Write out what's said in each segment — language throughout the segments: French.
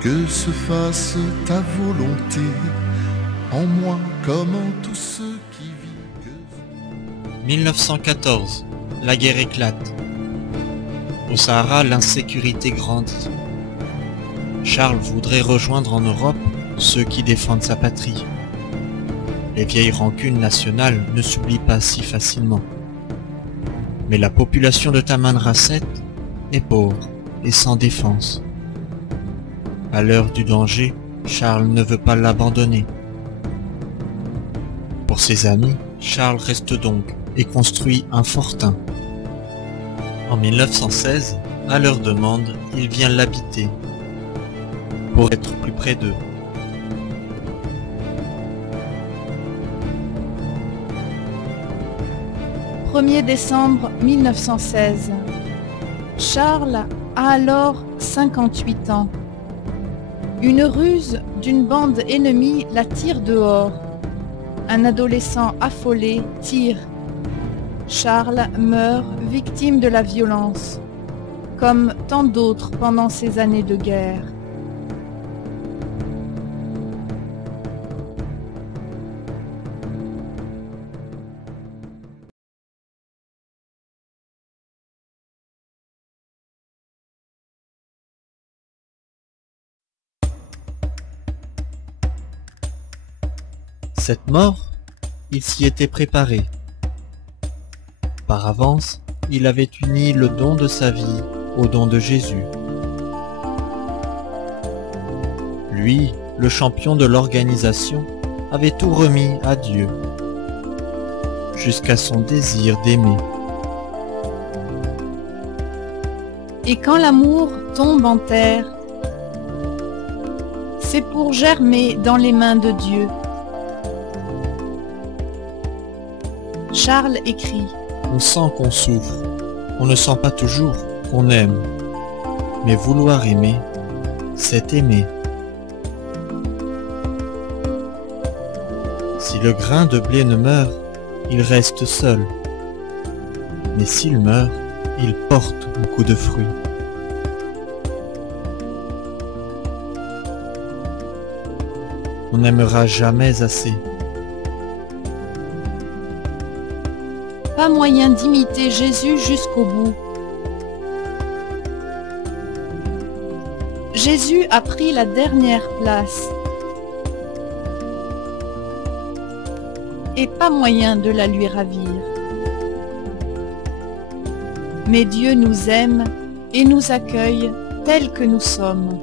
que se fasse ta volonté, en moi comme en tous ceux qui vivent. 1914, la guerre éclate. Au Sahara, l'insécurité grandit. Charles voudrait rejoindre en Europe ceux qui défendent sa patrie. Les vieilles rancunes nationales ne s'oublient pas si facilement. Mais la population de Tamanrasset est pauvre et sans défense. À l'heure du danger, Charles ne veut pas l'abandonner. Pour ses amis, Charles reste donc et construit un fortin. En 1916, à leur demande, il vient l'habiter pour être plus près d'eux. « 1er décembre 1916. Charles a alors 58 ans. Une ruse d'une bande ennemie la tire dehors. Un adolescent affolé tire. Charles meurt victime de la violence, comme tant d'autres pendant ces années de guerre. Cette mort, il s'y était préparé. Par avance, il avait uni le don de sa vie au don de Jésus. Lui, le champion de l'organisation, avait tout remis à Dieu, jusqu'à son désir d'aimer. Et quand l'amour tombe en terre, c'est pour germer dans les mains de Dieu. Charles écrit: On sent qu'on souffre, on ne sent pas toujours qu'on aime. Mais vouloir aimer, c'est aimer. Si le grain de blé ne meurt, il reste seul. Mais s'il meurt, il porte beaucoup de fruits. On n'aimera jamais assez. Pas moyen d'imiter Jésus jusqu'au bout. Jésus a pris la dernière place. Et pas moyen de la lui ravir. Mais Dieu nous aime et nous accueille tels que nous sommes.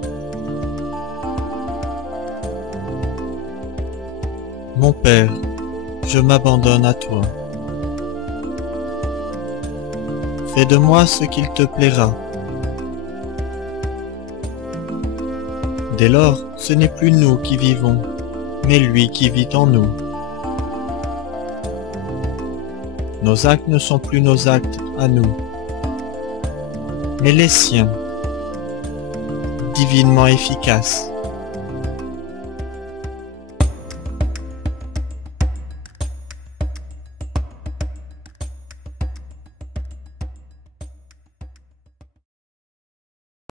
Mon Père, je m'abandonne à toi. Fais de moi ce qu'il te plaira. Dès lors, ce n'est plus nous qui vivons, mais lui qui vit en nous. Nos actes ne sont plus nos actes à nous, mais les siens, divinement efficaces.